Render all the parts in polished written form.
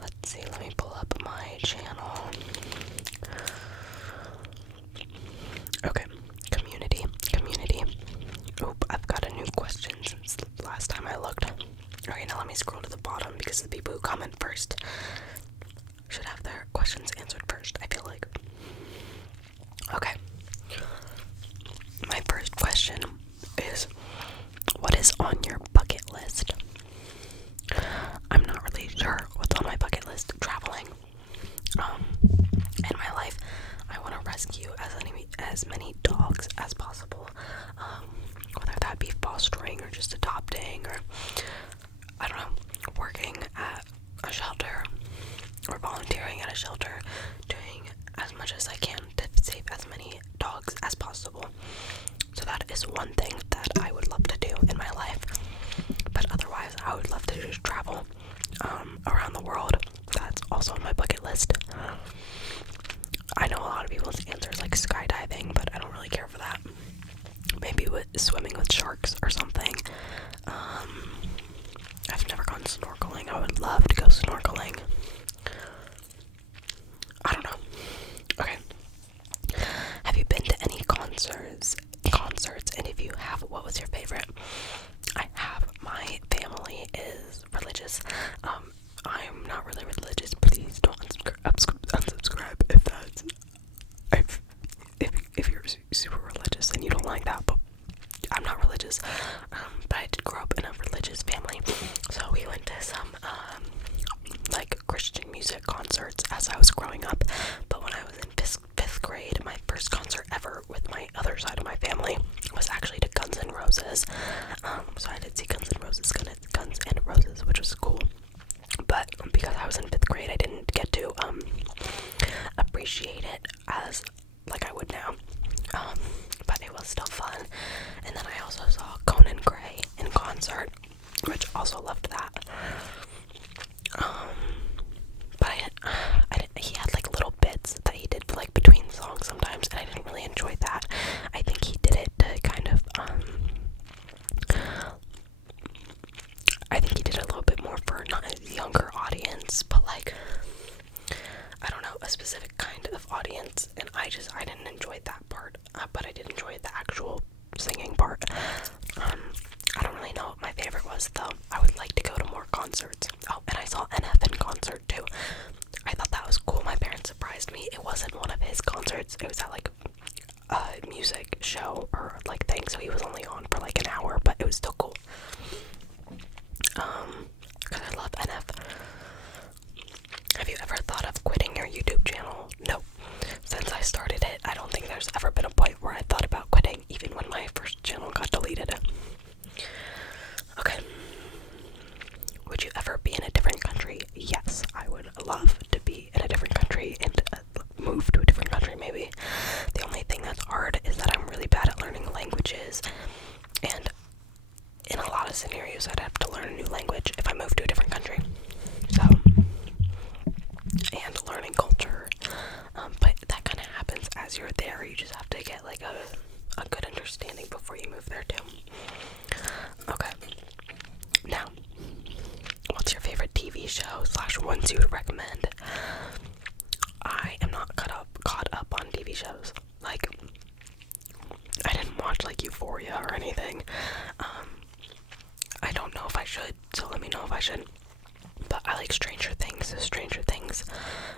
Let's see, let me pull up my channel. Okay, community. Oop, I've got a new question since the last time I looked. Okay, now let me scroll to the bottom because the people who comment first should have their questions answered first, I feel like. Okay. My first question is, what is on your bucket list? I'm not really sure what's on my bucket list. Traveling. In my life, I want to rescue as many dogs as possible. Whether that be fostering or just adopting or, I don't know, working at a shelter or volunteering at a shelter, doing as much as I can to save as many dogs as possible. So that is one thing that I would love to do in my life. But otherwise, I would love to just travel around the world. That's also on my bucket list. I know a lot of people's answers like skydiving, but I don't really care for that. Maybe with swimming with sharks or something. I've never gone snorkeling. I would love to go snorkeling. I don't know. Okay. Have you been to any concerts? And if you have, what was your favorite? I have. My family is religious. I'm not really religious. Please don't unsubscribe if that's if you're super religious and you don't like that. But I'm not religious. But I did grow up in a religious family, so we went to some like Christian music concerts as I was growing up. But when I was in fifth grade, my first concert ever with my other side of my family was actually to Guns N' Roses. So I did see Guns N' Roses, which was cool. But because I was in fifth grade, I didn't get to appreciate it as like I would now. But it was still fun. And then I also saw Conan Gray in concert, which also loved that. But he had like little bits that he did like between songs sometimes, and I didn't really enjoy that. I think he did it to kind of I think he did it a little bit more for not a younger audience, but like, I don't know, a specific kind of audience, and I didn't enjoy that part, but I did enjoy the actual singing part. I don't really know what my favorite was, though. I would like to go to more concerts. Oh, and I saw NF in concert, too. I thought that was cool. My parents surprised me. It wasn't one of his concerts. It was at, like, a music show or, like, thing, so he was only on for, like, an hour, but it was still cool. Because I love NF. Have you ever thought of quitting your YouTube channel? No. Since I started it, I don't think there's ever been a point where I thought about quitting, even when my first channel got deleted. Okay. Would you ever be in a different country? Yes, I would love to be in a different country and move to a different country, maybe. The only thing that's hard is that I'm really bad at learning languages, and in a lot of scenarios, I'd have to learn a new language if I moved to a different country. So, and learning culture, but that kind of happens as you're there. You just have to get like a good understanding before you move there too. Okay. Now, what's your favorite TV show / ones you would recommend? I am not caught up on TV shows. Like, I didn't watch like Euphoria or anything. I don't know if I should, so let me know if I should. But I like Stranger Things.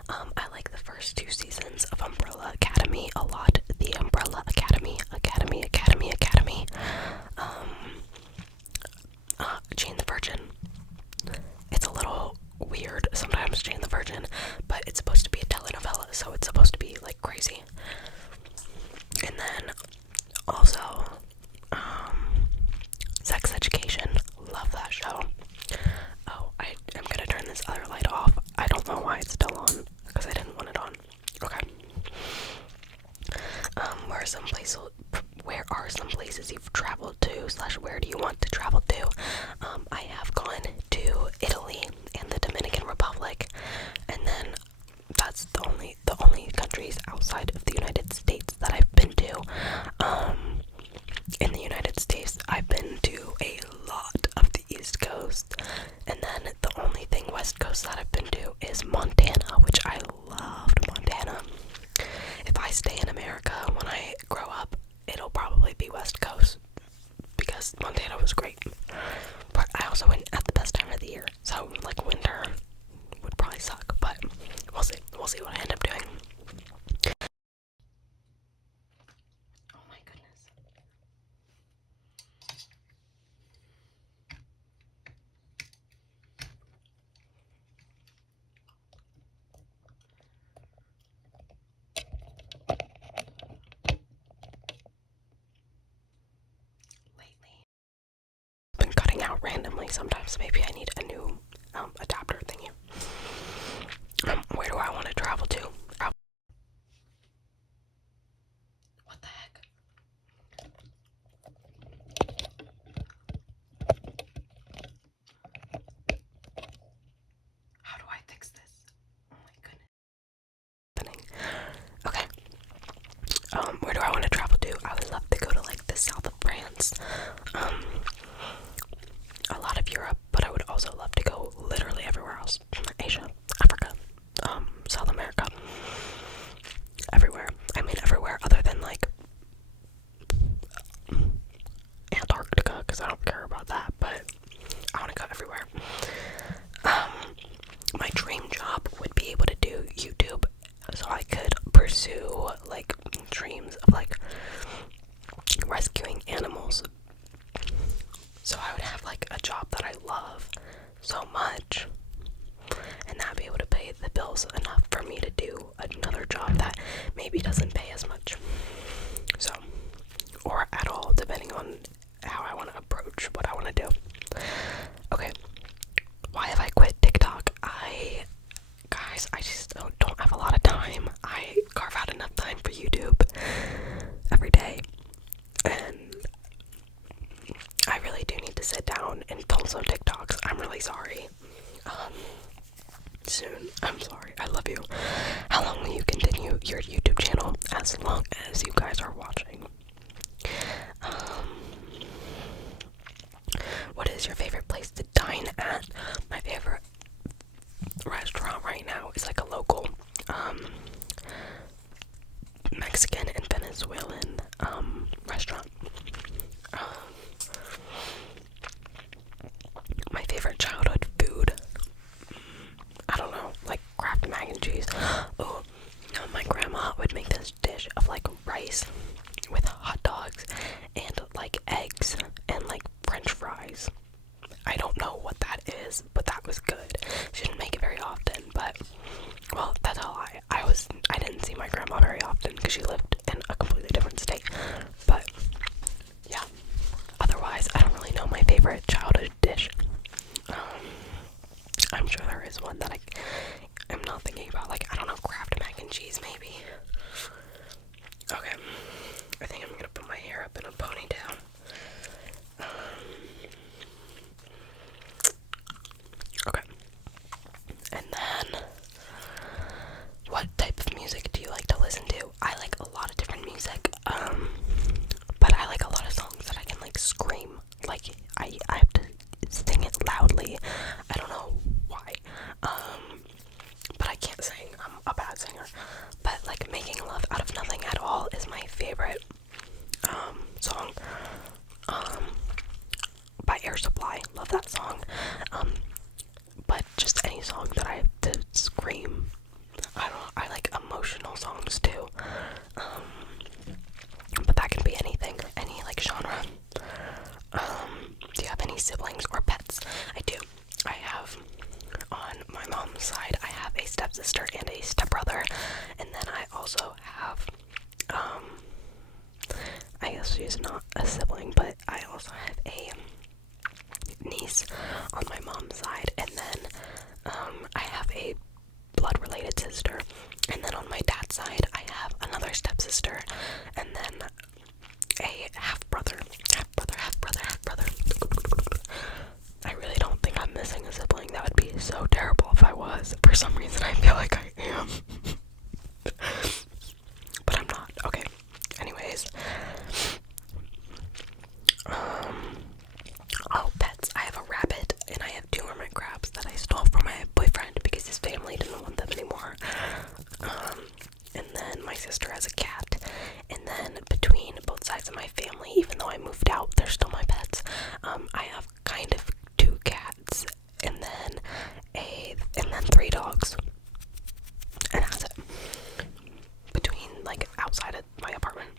I like the first 2 seasons of Umbrella Academy a lot. The Umbrella Academy. Jane the Virgin. It's a little weird sometimes, Jane the Virgin, but it's supposed to be a telenovela, so it's supposed to be like crazy. And then also Sex Education. Love that show. Oh, I am gonna turn this other light off. I don't know why it's still on, because I didn't want it on. Okay. Where are some places you've traveled to / where do you want to travel to? I have gone to Italy and the Dominican Republic, and then that's the only occasionally, sometimes maybe I need a new adapter thingy. Where do I want to travel to? What the heck? How do I fix this? Oh my goodness. Okay. Where do I want to travel to? I would love to go to like the south of France. A lot of Europe, but I would also love to go literally everywhere else. Asia, Africa, South America. Everywhere. I mean everywhere other than like Antarctica, because I don't care about that, but I want to go everywhere. My dream job would be able to do YouTube, so I could pursue like dreams of like rescuing animals. So I would have like a job that I love so much, and that would be able to pay the bills enough for me to do another job that maybe doesn't pay as much. So, or at all, depending on how I want to approach what I want to do. Okay, why have I quit TikTok? Guys, I just don't have a lot of time. I carve out enough time for YouTube every day, and I really do need to sit down and film some TikToks. I'm really sorry. Soon. I'm sorry. I love you. How long will you continue your YouTube channel? As long as you guys are watching. What is your favorite place to dine at? My favorite restaurant right now is like a local Mexican and Venezuelan restaurant. My favorite childhood food, I don't know, like Kraft mac and cheese. Oh, no, my grandma would make this dish of like rice with hot dogs and like eggs and like French fries. I don't know what that is, but that was good. She didn't make it very often, but well, that's a lie. I didn't see my grandma very often because she lived in a completely different state. But yeah, otherwise I don't really know my favorite childhood dish. I'm sure there is one that I'm not thinking about. Like, I don't know, Kraft mac and cheese maybe. Okay, I think I'm gonna put my hair up in a ponytail. Okay, and then what type of music do you like to listen to? I like a lot of different music, but I like a lot of songs that I can like scream. Like I have to sing it loudly. I don't know why, but I can't sing. I'm a bad singer. But like Making Love Out of Nothing at All is my favorite song by Air Supply. Love that song. But just any song that I have to scream. I like emotional songs too. But that can be anything, any like genre. Do you have any siblings or pets? I do. I have, on my mom's side, I have a stepsister and a stepbrother, and then I also have, I guess she's not a sibling, but I also have a niece on my mom's side, and then, I have a blood-related sister, and then on my dad's side, I have another stepsister, and then a half-brother. I really don't think I'm missing a sibling. That would be so terrible if I was. For some reason, I feel like I am. But I'm not. Okay. Anyways. Oh, pets. I have a rabbit, and I have 2 hermit crabs that I stole from my boyfriend because his family didn't want them anymore. And then my sister has a cat, and then between both sides of my family, even though I moved out, they're still my pets. I have kind of 2 cats, and then 3 dogs, and that's it. Between like outside of my apartment.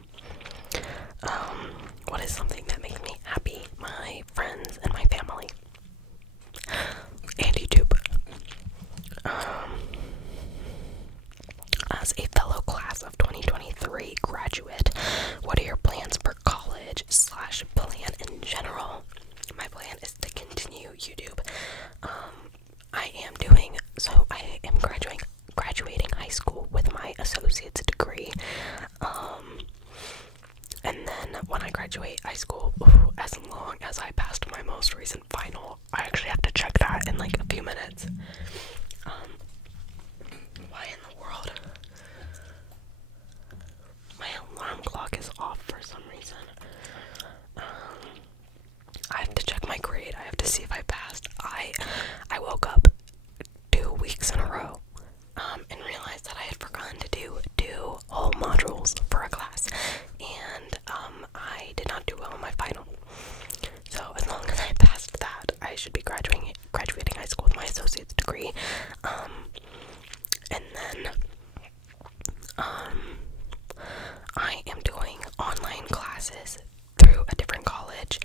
What is something that makes me happy? My friends and my family, and YouTube. As a fellow class of 2023 graduate, what are your plans for college / plan in general? My plan is to continue graduate high school as long as I passed my most recent final. I actually have to check that in like a few minutes. Why in the world? My alarm clock is off for some reason. I have to check my grade. I have to see if I passed. I woke up 2 weeks in a row and realized that I had forgotten to do 2 whole modules for a class, and I did not do well on my final. So as long as I passed that, I should be graduating high school with my associate's degree. And then I am doing online classes through a different college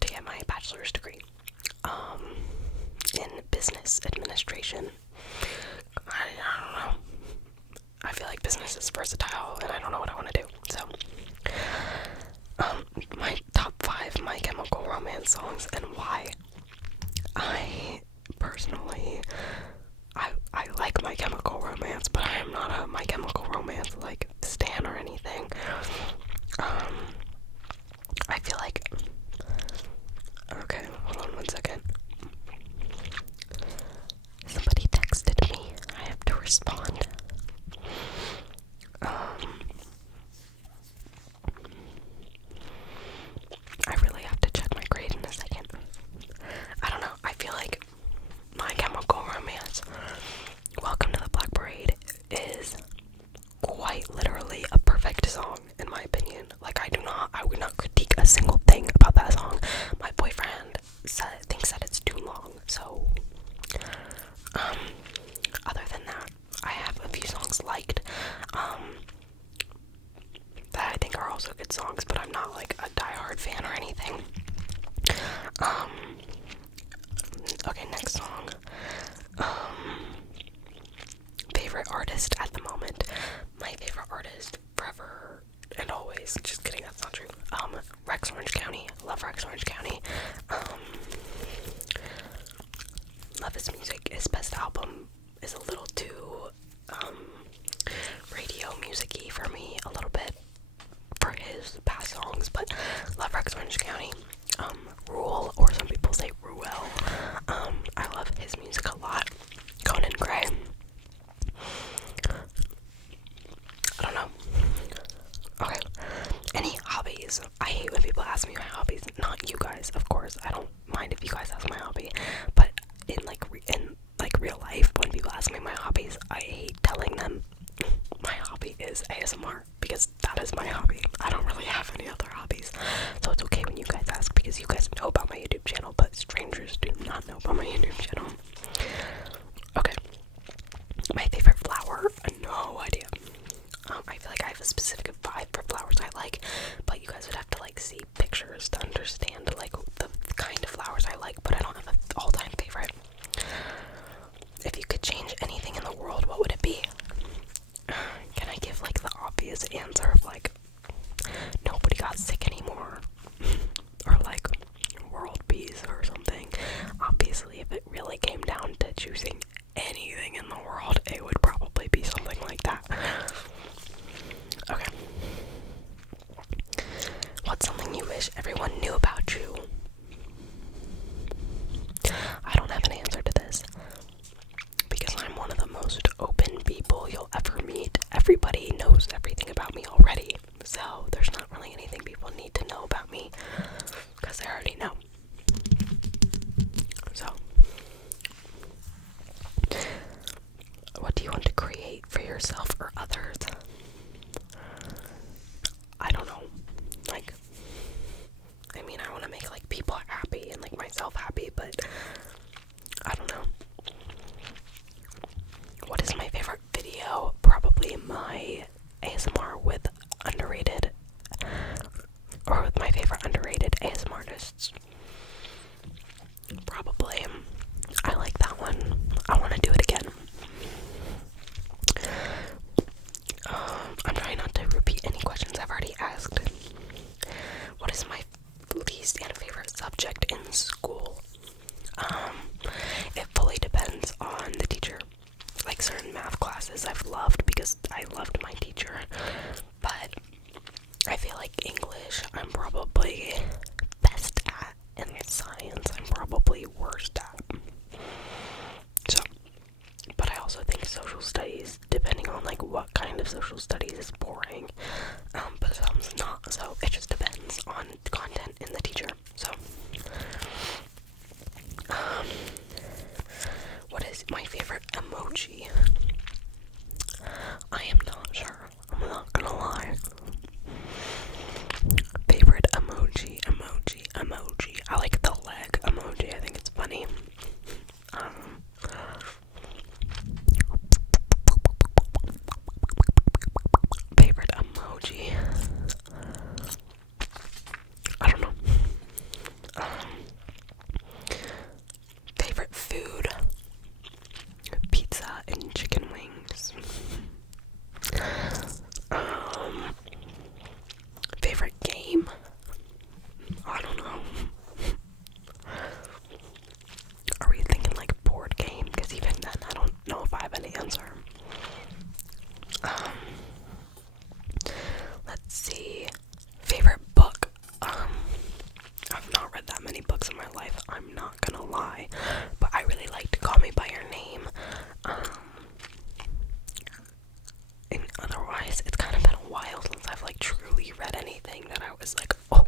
to get my bachelor's degree in business administration. I don't know. I feel like business is versatile and I don't know what I want to do. So my top 5 My Chemical Romance songs and why. I personally I like My Chemical Romance, but I am not a My Chemical Romance like stan or anything. I feel like, okay, hold on one second. Somebody texted me. I have to respond. I really have to check my grade in a second. I don't know. I feel like My Chemical Romance, Welcome to the Black Parade, is quite literally a perfect song in my opinion. Like I would not critique a single thing about that song. My boyfriend thinks that it's too long, so other than that, I have a few songs liked that I think are also good songs, but I'm not like a diehard fan or anything. Okay, next song. Favorite artist at the moment. My favorite artist forever and always. Just kidding, that's not true. Rex Orange County. Love Rex Orange County. Love his music. His best album is a little too radio music-y for me, a little bit for his past songs, but love Rex Orange County. Rule, or some people say Ruel. I love his music a lot. Conan Gray. I don't know. Okay. Any hobbies? I hate when people ask me my hobbies. Not you guys, of course. I don't mind if you guys ask my hobby, but in real life, when people ask me my hobbies, I hate telling them my hobby is ASMR, because that is my hobby. I don't really have any other hobbies, so it's okay when you guys ask, because you guys know about my YouTube channel, but strangers do not know about my YouTube channel. Okay, my favorite flower? No idea. I feel like I have a specific vibe for flowers I like, but you guys would have to like see pictures to understand like the kind of flowers I like, but I don't have an all-time favorite. If you could change anything in the world, what would it be? Can I give like the obvious answer of like nobody got sick anymore, or like world peace or something? Obviously, if it really came down to choosing anything in the world, it would probably be something like that. Okay. What's something you wish everyone knew about you? I don't have an answer to this, because I'm one of the most open people you'll ever meet. Everybody knows everything about me already, so there's not really anything people need to know about me, because they already know. So, of social studies is boring, but some's not, so it just depends on the content in the teacher. So, what is my favorite emoji? I am not sure. I'm not gonna lie. Favorite emoji. I like the leg emoji. I think it's funny. Favorite emoji. I don't know. Favorite food. Pizza and chicken wings. Favorite game. I don't know. Are we thinking like board game? Because even then, I don't know if I have an answer. Let's see. Favorite book. I've not read that many books in my life. I'm not gonna lie, but I really liked Call Me by Your Name. And otherwise, it's kind of been a while since I've like truly read anything that I was like, oh.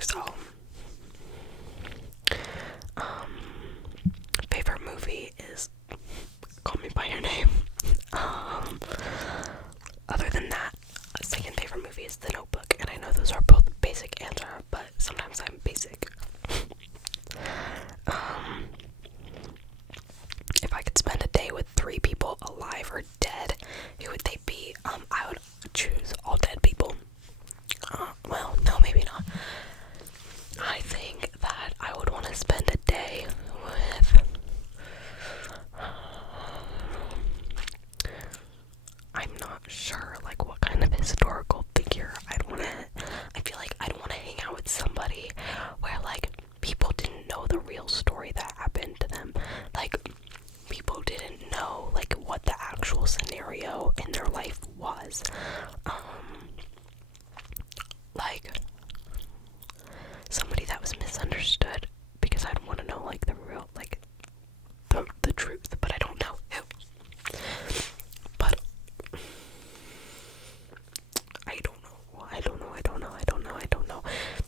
So, favorite movie is Call Me by Your Name. Other than that, second favorite movie is The Notebook, and I know those are both basic answer, but sometimes I'm basic. If I could spend a day with 3 people, alive or dead, who would they be? I would choose all dead people. Well, no, maybe not. I think that I would want to spend a day with... I'm not sure, like, what kind of historical figure I'd want to... I feel like I'd want to hang out with somebody where, like, people didn't know the real story that happened to them. Like, people didn't know, like, what the actual scenario in their life was. Like, somebody that was misunderstood, because I'd want to know, like, the real, like, the truth, but I don't know who. But I don't know.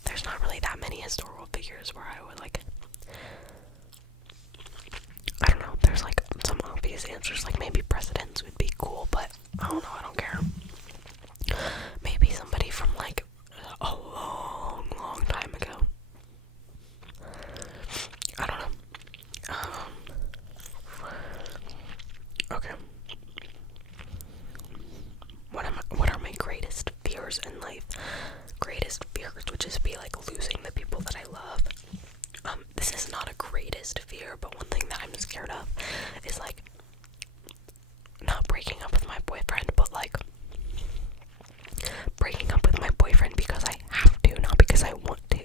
There's not really that many historical figures where I would, like, I don't know, there's, like, some obvious answers, like, maybe presidents would be cool, but I don't know, I don't care. Maybe somebody from, like, a long time ago. I don't know. Okay. What are my greatest fears in life? Greatest fears would just be, like, losing the people that I love. This is not a greatest fear, but one thing that I'm scared of is, like, not breaking up with my boyfriend, but, like, breaking up with my boyfriend because I have to, not because I want to.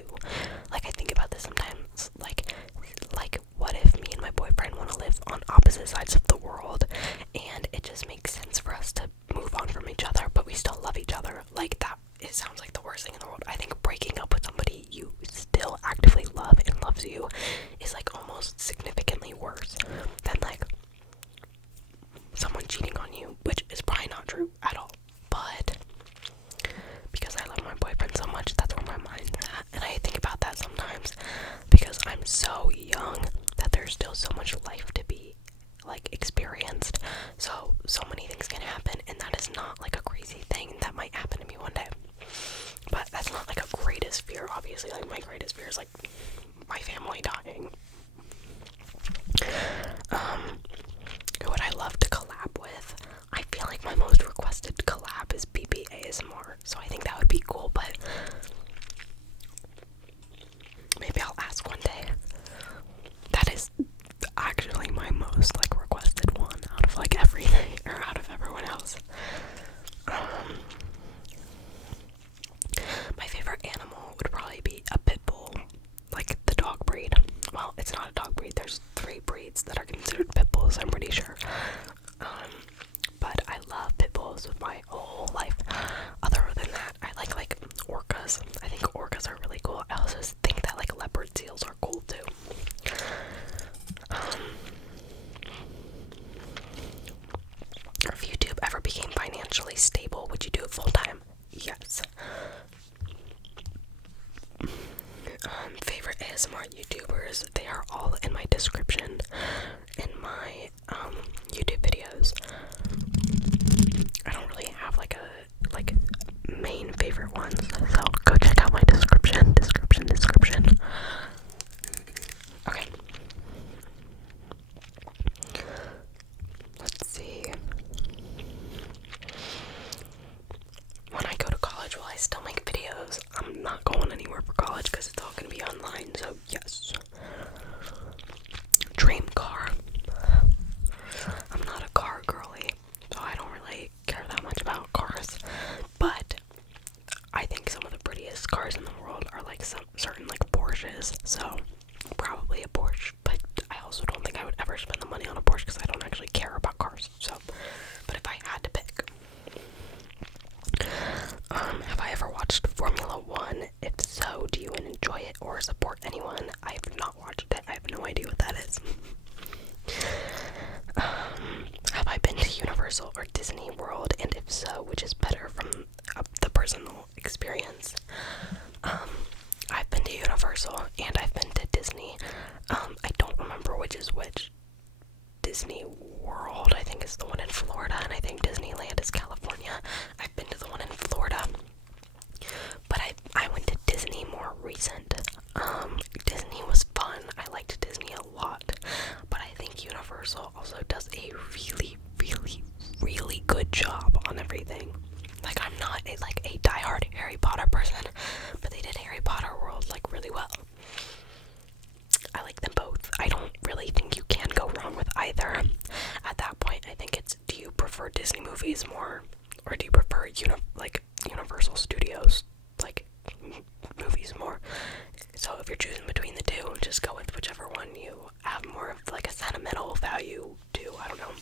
Like, I think about this sometimes, like, what if me and my boyfriend want to live on opposite sides of the world, and it just makes sense for us to move on from each other, but we still love each other? Like, that, it sounds like the worst thing in the world. I think breaking up with somebody you still actively love and loves you is, like, almost significantly worse than, like, someone cheating on you, which is probably not true at all, but because I love my boyfriend so much, that's where my mind's at. And I think about that sometimes because I'm so young that there's still so much life to be, like, experienced. So many things can happen, and that is not, like, a crazy thing that might happen to me one day. But that's not, like, a greatest fear, obviously. Like, my greatest fear is, like, my family dying. Who would I love to collab with? I feel like my most requested collab is BBASMR, so I think that would be cool, but maybe I'll ask one day. That is actually my most, like, requested one out of, like, everything, or out of everyone else. My favorite animal would probably be a pit bull, like the dog breed. Well, it's not a dog breed, there's 3 breeds that are considered pit bulls, I'm pretty sure. But I love pit bulls with my whole life. Other than that, I like orcas. I think orcas are really cool. I also think that, like, leopard seals are cool too. If YouTube ever Universal also does a really, really, really good job on everything. Like, I'm not a diehard Harry Potter person, but they did Harry Potter World like really well. I like them both. I don't really think you can go wrong with either. At that point, I think it's, do you prefer Disney movies more, or do you prefer Universal Studios like movies more? So if you're choosing between the two, just go with whichever one you have more of like a sentimental value to. I don't know.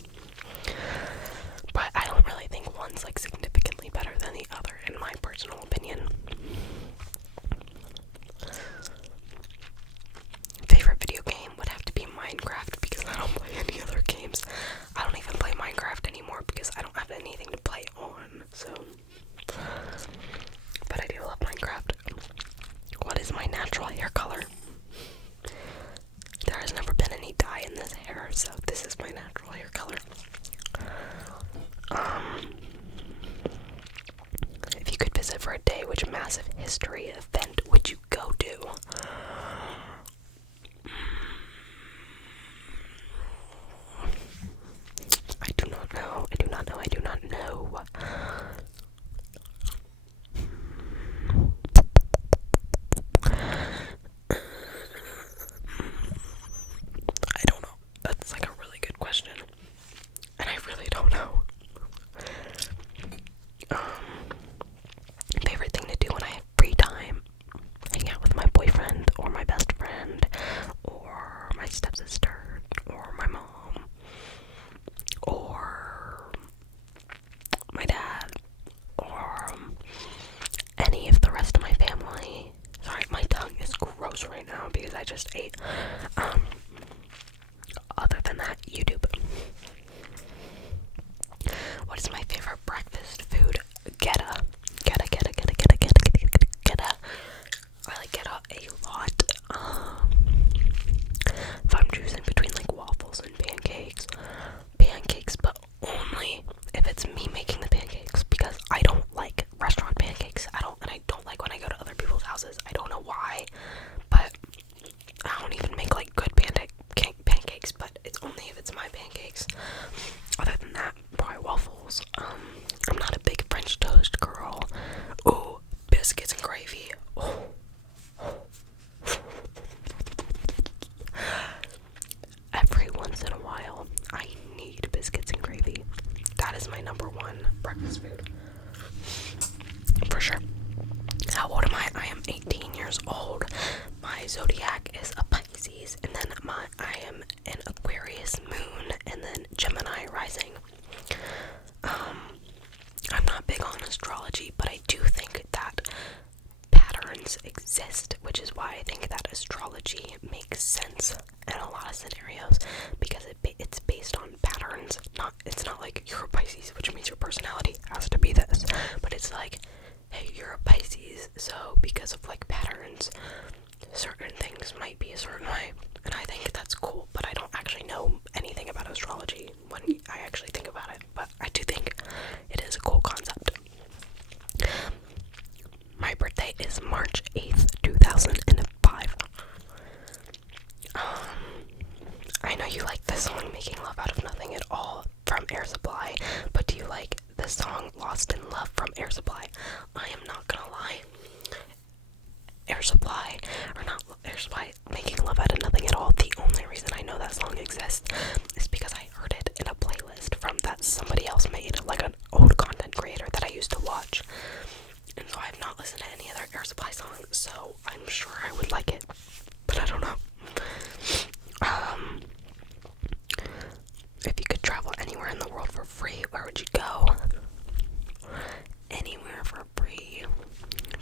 But I don't really think one's like significantly better than the other, in my personal opinion. Favorite video game would have to be Minecraft, because I don't play any other games. I don't even play Minecraft anymore because I don't have anything to play on, so. But I do love Minecraft. What is my natural hair color? There has never been any dye in this hair, so this is my natural hair color. If you could visit for a day, which massive history event would you go to? I do not know. I do not know. I do not know. I don't know. That's like a really good question. And I really don't know. Favorite thing to do when I have free time? Hang out with my boyfriend, or my best friend, or my stepsister, or my mom, or my dad, or any of the rest of my family. Sorry, my tongue is gross right now because I just ate. Other than that, YouTube. What is my favorite breakfast food? Geta. I like Geta a lot. If I'm choosing between like waffles and pancakes, but only if it's me making the pancakes, because I don't like restaurant pancakes. I don't like when I go to other people's houses. I don't know why, but I don't even make like good pancakes, but it's only if it's my pancakes. Other than that, probably waffles. I'm not a big French toast girl. Ooh, biscuits and gravy. Oh. Every once in a while, I need biscuits and gravy. That is my number one breakfast food. For sure. How old am I? I am 18 years old. My zodiac is a Pisces, and then I am an Aquarius moon, and then Gemini rising. I'm not big on astrology, but I do think that patterns exist, which is why I think that astrology makes sense in a lot of scenarios, because it's based on patterns. It's not like you're a Pisces, which means your personality has to be this, but it's like, hey, you're a Pisces, so because of like patterns, certain things might be a certain way, and I think that's cool. But I don't actually know anything about astrology when I actually think about it, but I do think it is a cool concept. My birthday is March 8th, 2005. I know you like the song Making Love Out of Nothing at All from Air Supply, but do you like the song Lost in Love from Air Supply? I am not gonna lie. Air Supply, Making Love Out of Nothing at All, the only reason I know that song exists is because I heard it in a playlist from that somebody else made, like an old content creator that I used to watch. And so I have not listened to any other Air Supply songs, so I'm sure I would like it, but I don't know. If you could travel anywhere in the world for free, where would you go? Anywhere for free.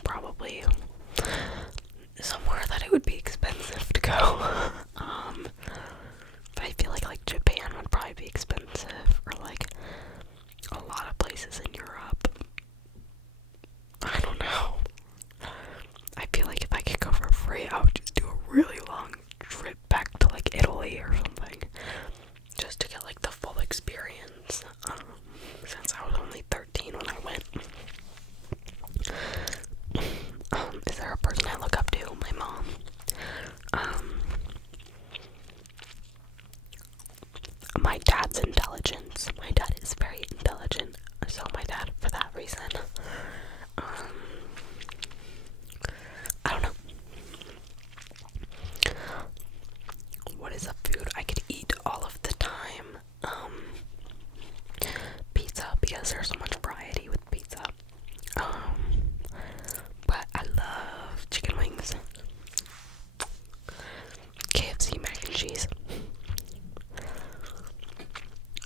Probably somewhere that it would be expensive to go. But I feel like Japan would probably be expensive, or like a lot of places in Europe. I don't know. I feel like if I could go for free, I would just do a really long trip back to like Italy or something, just to get like the full experience. Since I was only 13 when I went. Is there a person I look up to? My mom. My intelligence. My dad is very intelligent, so my dad, for that reason, I don't know. What is a food I could eat all of the time? Pizza, because there's so much variety with pizza. But I love chicken wings. KFC mac and cheese.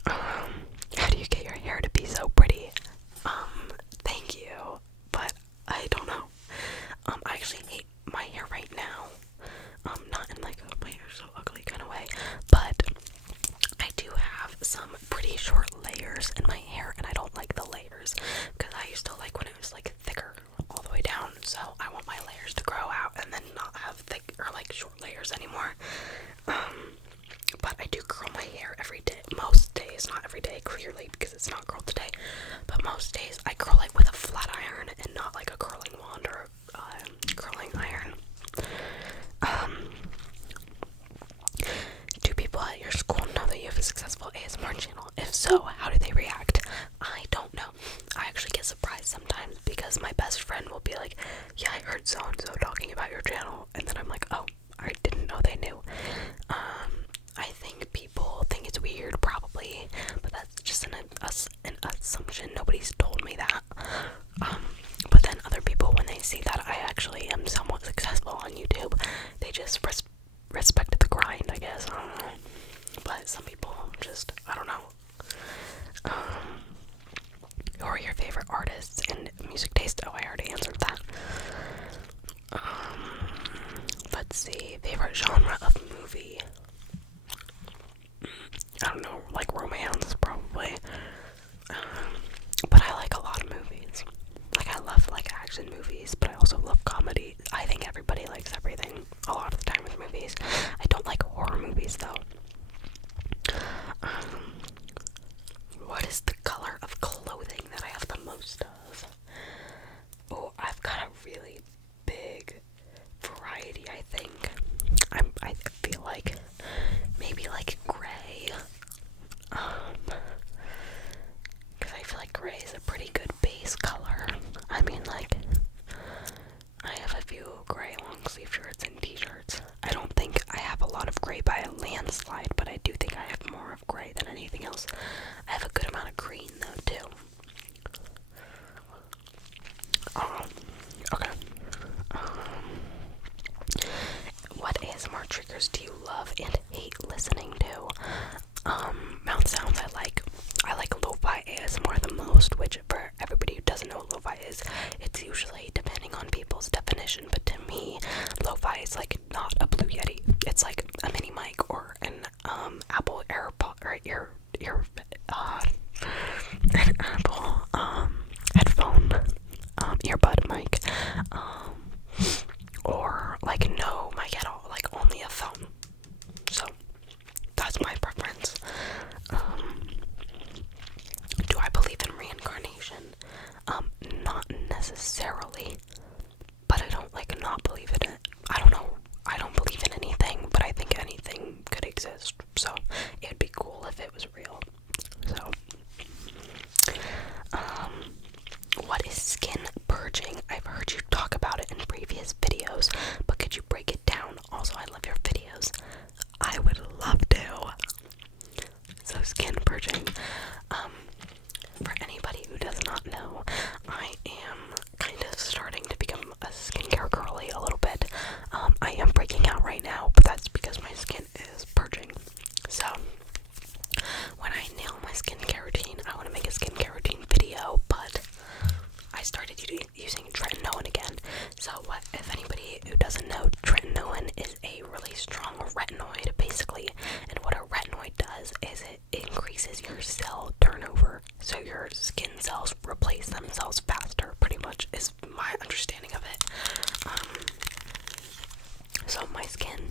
How do you get your hair to be so pretty? Thank you, but I don't know. I actually hate my hair right now. Not in like a my hair's so ugly kind of way, but I do have some pretty short layers in my hair, and I don't like the layers because I used to like when it was like thicker all the way down. So I want my layers to grow out and then not have thick or like short layers anymore. But I do curl my hair every day. Most days, not every day, clearly, because it's not curled today. But most days I curl it with a flat iron and not like a curling wand or curling iron. Do people at your school know that you have a successful ASMR channel? If so, how do they react? I don't know. I actually get surprised sometimes because my best friend will be like, yeah, I heard so and so talking about your channel, and then I'm like, oh, I didn't know they knew. I think people think it's weird, probably, but that's just an assumption. Nobody's told me that. But then other people, when they see that I actually am somewhat successful on YouTube, they just respect the grind, I guess. I don't know. But some people just, I don't know. Who are your favorite artists and music taste? Oh, I already answered that. Let's see. Favorite genre of movie? I don't know, like romance, probably. But I like a lot of movies. Like, I love, like, action movies, but I also love comedy. I think everybody likes everything a lot of the time with movies. I don't like horror movies, though. What is the color of clothing that I have the most of? Oh, I've got a really big variety, I think. I feel like maybe like gray. Because I feel like gray is a pretty good base color. I mean, like, I have a few gray long sleeve shirts and t-shirts. I don't think I have a lot of gray by a landslide, but I do think I have more of gray than anything else. I have a good amount of green, though, too. Okay. What ASMR triggers do you love and hate listening to? Mouth sounds I like. I like lo-fi ASMR the most, which for everybody who doesn't know what lo-fi is, it's usually depending on people's definition, but to me, lo-fi is like not a Blue Yeti. It's like a mini mic or an Apple AirPod or an Apple headphone earbud mic, or like no mic at all, like only a phone. So that's my preference. Do I believe in reincarnation? Not necessarily, but I don't like not believe in it. I don't know. I don't believe in anything, but I think anything could exist. So it'd be cool if it was real. So, what is skin purging? I've heard you talk about it in previous videos, but could you break it down? Also, I love your videos. I would love to. So skin purging. For anybody who does not know, I am kind of starting to become a skincare girly a little bit. I am breaking out right now, but that's because my skin is purging. So when I nail my skincare routine, I want to make a skincare routine video, but I started using tretinoin again. So what, if anybody who doesn't know, tretinoin is a really strong retinoid, basically. And what a retinoid does is it increases your cell turnover, so your skin cells replace themselves faster, pretty much, is my understanding of it. So my skin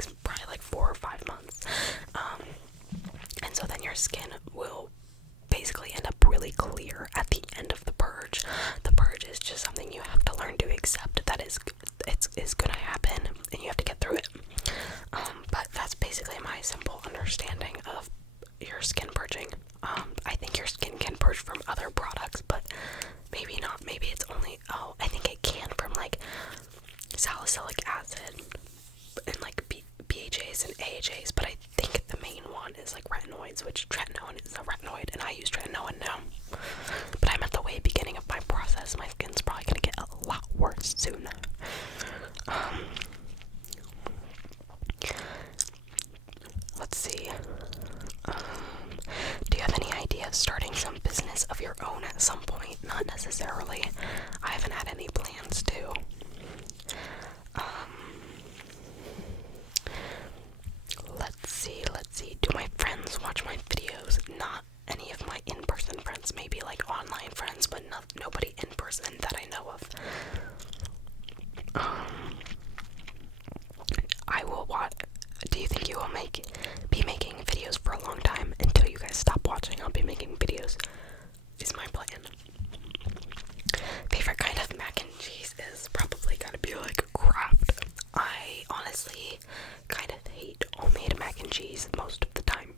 takes probably like 4 or 5 months. And so then your skin will basically end up really clear at the end of the purge. The purge is just something you have to learn to accept that it's gonna happen, and you have to get through it. But that's basically my simple understanding of your skin purging. I think your skin can purge from other products, but maybe not. Maybe it's only, I think it can from like salicylic acid and like BHAs and AHAs, but I think the main one is like retinoids, which tretinoin is a retinoid, and I use tretinoin now. But I'm at the way beginning of my process. My skin's probably gonna get a lot worse soon. Let's see. Do you have any idea of starting some business of your own at some point? Not necessarily. I haven't had any plans to. Let's see. Do my friends watch my videos? Not any of my in-person friends. Maybe like online friends, but nobody in person that I know of. I will watch. Do you think you will be making videos for a long time until you guys stop watching? I'll be making videos. Is my plan. Favorite kind of mac and cheese is probably gotta be like Kraft. I honestly kind of hate homemade mac and cheese most of the time.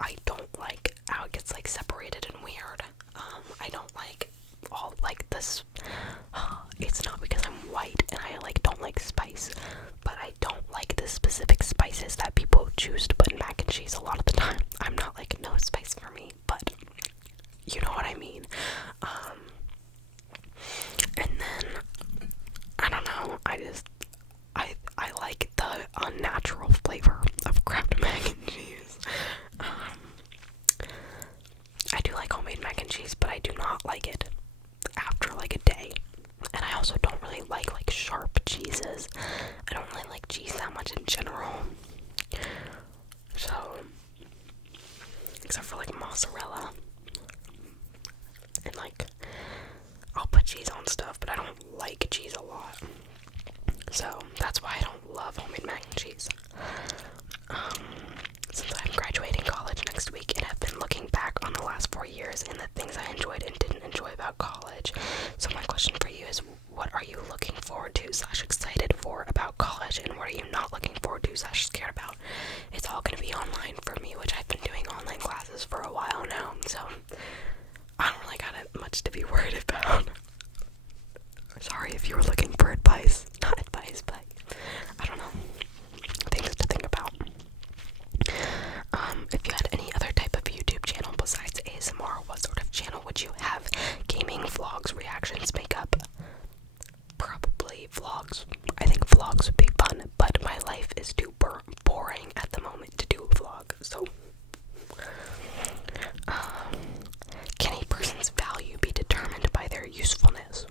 I don't like how it gets like separated and weird. I don't like all like this. It's not because I'm white and I like don't like spice, but I don't like the specific spices that people choose to put in mac and cheese a lot of the time. I'm not like no spice for me, but you know what I mean. And then I don't know. I like the unnatural flavor of Kraft mac and cheese. I do like homemade mac and cheese, but I do not like it after like a day. And I also don't really like sharp cheeses. I don't really like cheese that much in general. So, except for like mozzarella. And like, I'll put cheese on stuff, but I don't like cheese a lot. So, that's why I don't love homemade mac and cheese. Since I'm graduating college next week and have been looking back on the last 4 years and the things I enjoyed and didn't enjoy about college. So my question for you is, what are you looking forward to / excited for about college, and what are you not looking forward to / scared about? It's all going to be online for me, which I've been doing online classes for a while now, so I don't really got much to be worried about. Sorry if you were looking for advice. Not advice, but I don't know. Things to think about. If you had any other type of YouTube channel besides ASMR, what sort of channel would you have? Gaming, vlogs, reactions, makeup? Probably vlogs. I think vlogs would be fun, but my life is too boring at the moment to do a vlog, so can a person's value be determined by their usefulness?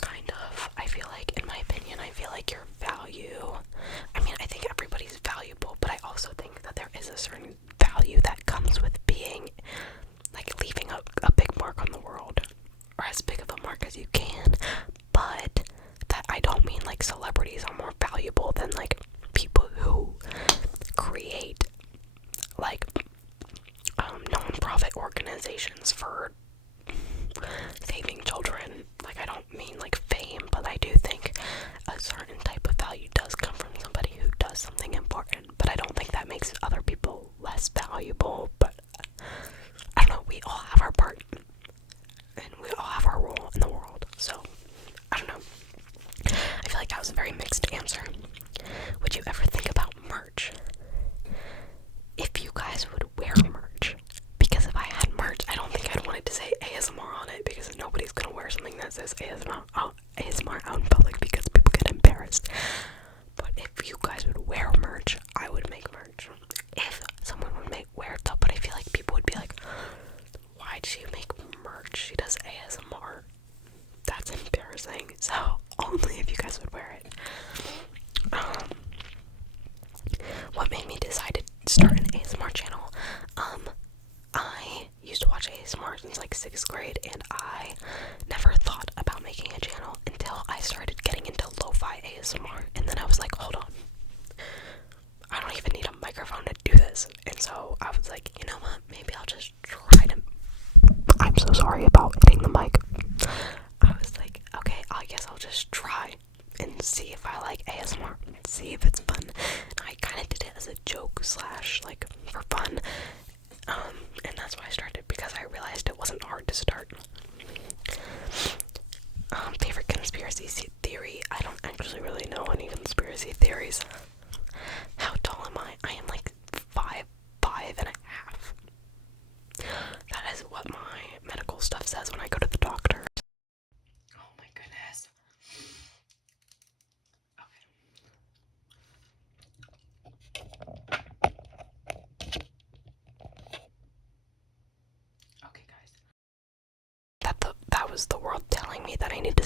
Kind of. I feel like, in my opinion, your value, I mean, I think everybody's valuable, but I also think that there is a certain value that comes with being, like, leaving a big mark on the world, or as big of a mark as you can, but that I don't mean, like, celebrities are more valuable than, like, people who create, like, non-profit organizations for saving children. Like, I don't mean like fame, but I do think a certain type of value does come from somebody who does something important, but I don't think that makes other people less valuable. But I don't know, we all have our part and we all have our role in the world, so I don't know. I feel like that was a very mixed answer. Would you ever think about merch? If you guys would wear merch, because if I had merch, I don't think I'd want it to say ASMR on it, because nobody's gonna wear something that says ASMR out in public because people get embarrassed. But if you guys would wear merch, I would make merch. If someone would wear stuff, but I feel like people would be like, why'd she make merch? She does ASMR. That's embarrassing. So only if you guys would wear it. What made me decide to start an ASMR channel? I used to watch ASMR since like 6th grade, and I never thought about making a channel until I started getting into lo-fi ASMR. see if I like ASMR, see if it's fun. I kind of did it as a joke slash like for fun, and that's why I started, because I realized it wasn't hard to start. Favorite conspiracy theory? I don't actually really know any conspiracy theories. How tall am I? I am like 5'5.5". That is what my medical stuff says when I go to the doctor. Oh my goodness. Okay, guys. That was the world telling me that I need